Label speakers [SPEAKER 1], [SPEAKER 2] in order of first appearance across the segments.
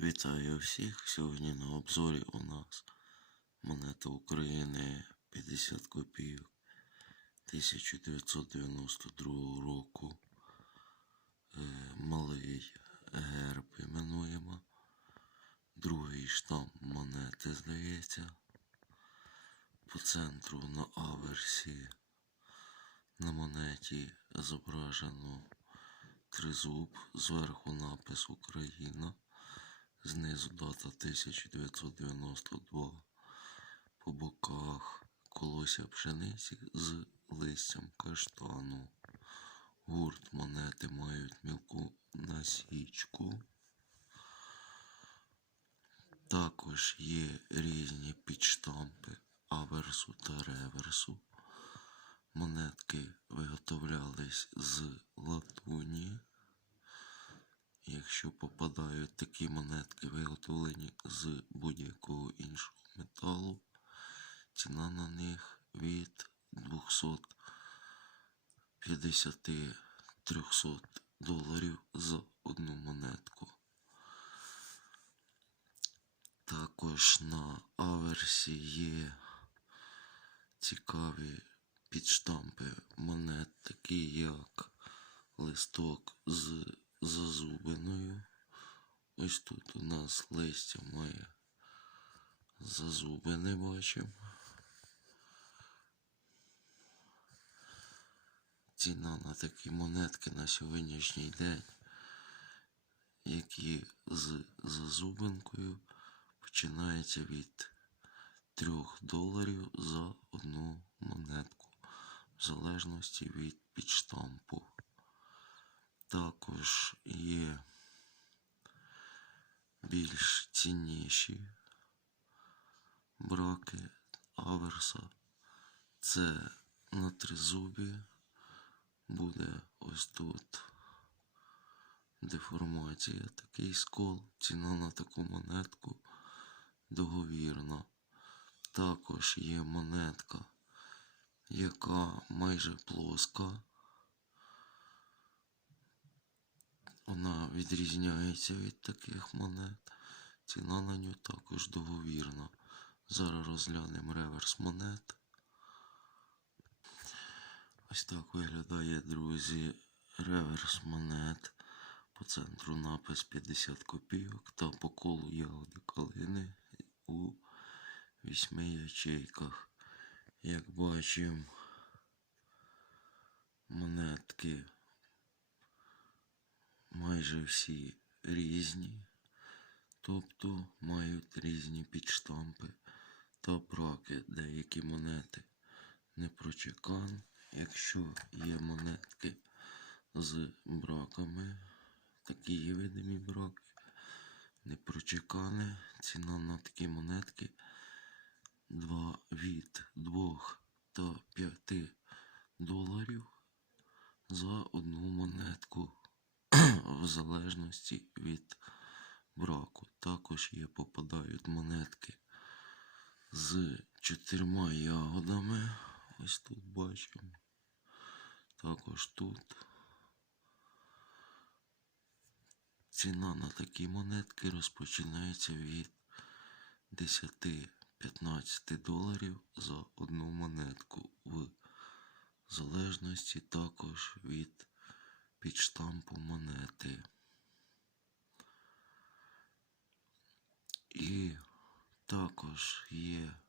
[SPEAKER 1] Вітаю всіх! Сьогодні на обзорі у нас монета України 50 копійок 1992 року. Е, Малий герб іменуємо. Другий штамп монети, здається. По центру на аверсі на монеті зображено тризуб, зверху напис Україна. Знизу дата 1992. По боках колося пшениці з листям каштану. Гурт монети мають мілку насічку. Також є різні підштампи аверсу та реверсу. Монетки виготовлялись з латуні. Якщо попадають такі монетки, виготовлені з будь-якого іншого металу, ціна на них від 250-300 доларів за одну монетку. Також на аверсі є цікаві підштампи монет, такі як листок з зазубиною. Ось тут у нас листя має зазубини бачимо. Ціна на такі монетки на сьогоднішній день, які з зазубинкою починається від 3 доларів за одну монетку, в залежності від підштампу. Також є більш цінніші браки аверса. Це на тризубі буде ось тут деформація, такий скол, ціна на таку монетку договірна. Також є монетка, яка майже плоска. Вона відрізняється від таких монет. Ціна на нього також договірна. Зараз розглянемо реверс монет. Ось так виглядає, друзі, реверс монет. По центру напис 50 копійок та по колу ягоди калини у вісьми ячейках. Як бачимо, монетки майже всі різні, тобто мають різні підштампи та браки. Деякі монети не прочекан. Якщо є монетки з браками, такі є видимі браки, не прочекани. Ціна на такі монетки 2 від 2 та 5 доларів за одну монетку залежності від браку. Також є попадають монетки з чотирма ягодами. Ось тут бачимо. Також тут. Ціна на такі монетки розпочинається від 10-15 доларів за одну монетку. В залежності також від підштампу монети. І також є,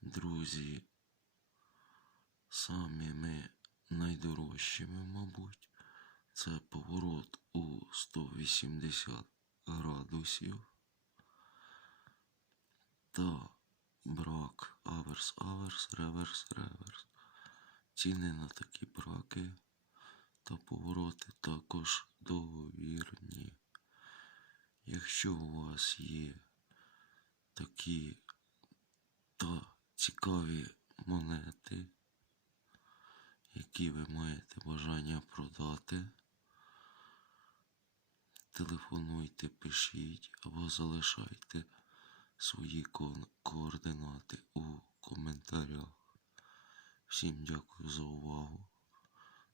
[SPEAKER 1] друзі, самими найдорожчими, мабуть, це поворот у 180 градусів та брак аверс, аверс, реверс, реверс. Ціни на такі браки та повороти також договірні. Якщо у вас є такі та цікаві монети, які ви маєте бажання продати, телефонуйте, пишіть або залишайте свої координати у коментарях. Всім дякую за увагу.